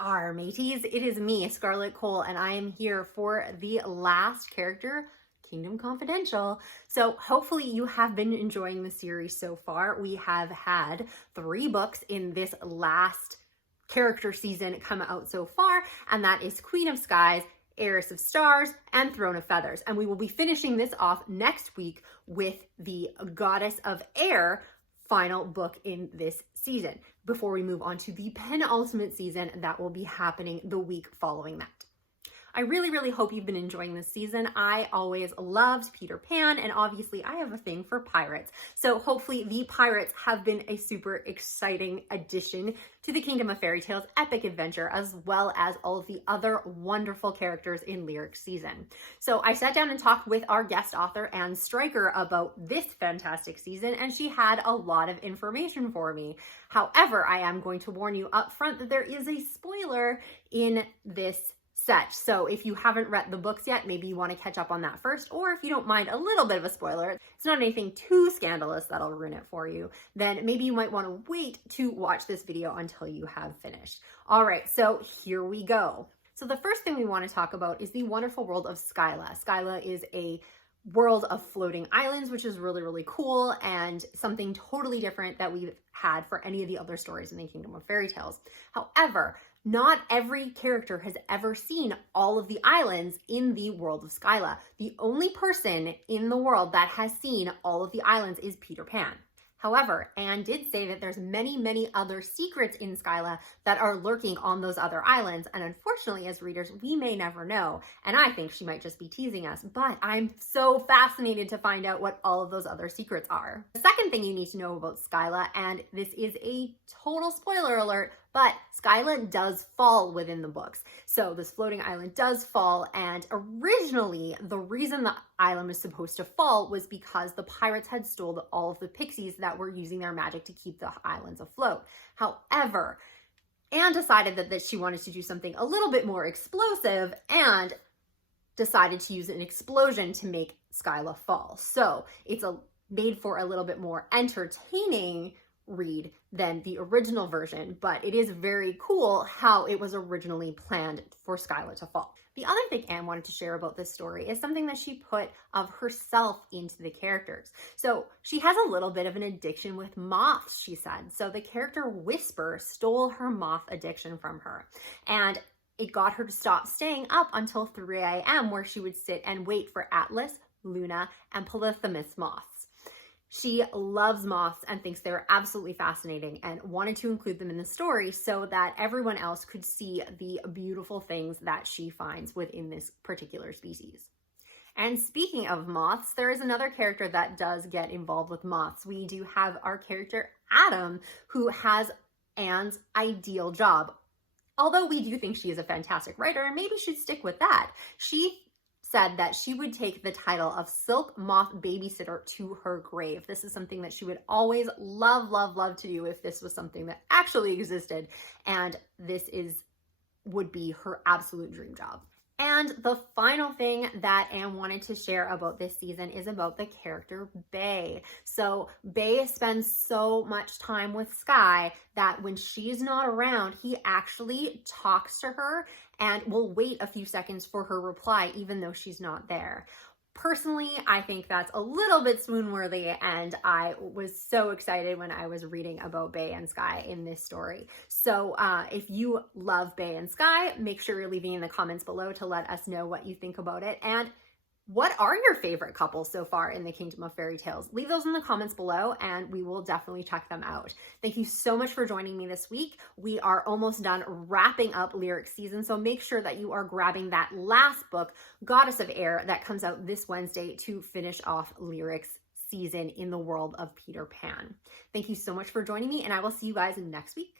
are, mateys. It is me, Scarlett Cole, and I am here for the last character, Kingdom Confidential. So hopefully you have been enjoying the series so far. We have had 3 books in this last character season come out so far, and that is Queen of Skies, Heiress of Stars, and Throne of Feathers. And we will be finishing this off next week with the Goddess of Air final book in this season before we move on to the penultimate season that will be happening the week following that. I really hope you've been enjoying this season. I always loved Peter Pan, and obviously I have a thing for pirates. So hopefully the pirates have been a super exciting addition to the Kingdom of Fairytales epic adventure, as well as all of the other wonderful characters in Lyric season. So I sat down and talked with our guest author, Anne Stryker, about this fantastic season, and she had a lot of information for me. However, I am going to warn you up front that there is a spoiler in this set. So if you haven't read the books yet, maybe you want to catch up on that first, or if you don't mind a little bit of a spoiler, it's not anything too scandalous that'll ruin it for you, then maybe you might want to wait to watch this video until you have finished. All right, so here we go. So the first thing we want to talk about is the wonderful world of Skyla. Skyla is a world of floating islands, which is really cool and something totally different that we've had for any of the other stories in the Kingdom of Fairytales. However, not every character has ever seen all of the islands in the world of Skyla. The only person in the world that has seen all of the islands is Peter Pan. However, Anne did say that there's many other secrets in Skyla that are lurking on those other islands, and unfortunately as readers we may never know, and I think she might just be teasing us, but I'm so fascinated to find out what all of those other secrets are. The second thing you need to know about Skyla, and this is a total spoiler alert, but Skyla does fall within the books. So this floating island does fall, and originally the reason the island was supposed to fall was because the pirates had stolen all of the pixies that were using their magic to keep the islands afloat. However, Anne decided that she wanted to do something a little bit more explosive and decided to use an explosion to make Skyla fall. So it's made for a little bit more entertaining read than the original version, but it is very cool how it was originally planned for Skyla to fall. The other thing Anne wanted to share about this story is something that she put of herself into the characters. So she has a little bit of an addiction with moths, she said. So the character Whisper stole her moth addiction from her, and it got her to stop staying up until 3 a.m. where she would sit and wait for Atlas, Luna, and Polyphemus moths. She loves moths and thinks they're absolutely fascinating and wanted to include them in the story so that everyone else could see the beautiful things that she finds within this particular species. And speaking of moths, there is another character that does get involved with moths. We do have our character Adam, who has Anne's ideal job. Although we do think she is a fantastic writer and maybe should stick with that. She said that she would take the title of Silk Moth Babysitter to her grave. This is something that she would always love to do if this was something that actually existed, and this would be her absolute dream job. And the final thing that Anne wanted to share about this season is about the character Bay. So Bay spends so much time with Sky that when she's not around, he actually talks to her and will wait a few seconds for her reply, even though she's not there. Personally, I think that's a little bit swoon-worthy, and I was so excited when I was reading about Bay and Sky in this story. So if you love Bay and Sky, make sure you're leaving in the comments below to let us know what you think about it. And what are your favorite couples so far in the Kingdom of Fairytales? Leave those in the comments below and we will definitely check them out. Thank you so much for joining me this week. We are almost done wrapping up Lyric season, so make sure that you are grabbing that last book, Goddess of Air, that comes out this Wednesday to finish off Lyric's season in the world of Peter Pan. Thank you so much for joining me, and I will see you guys next week.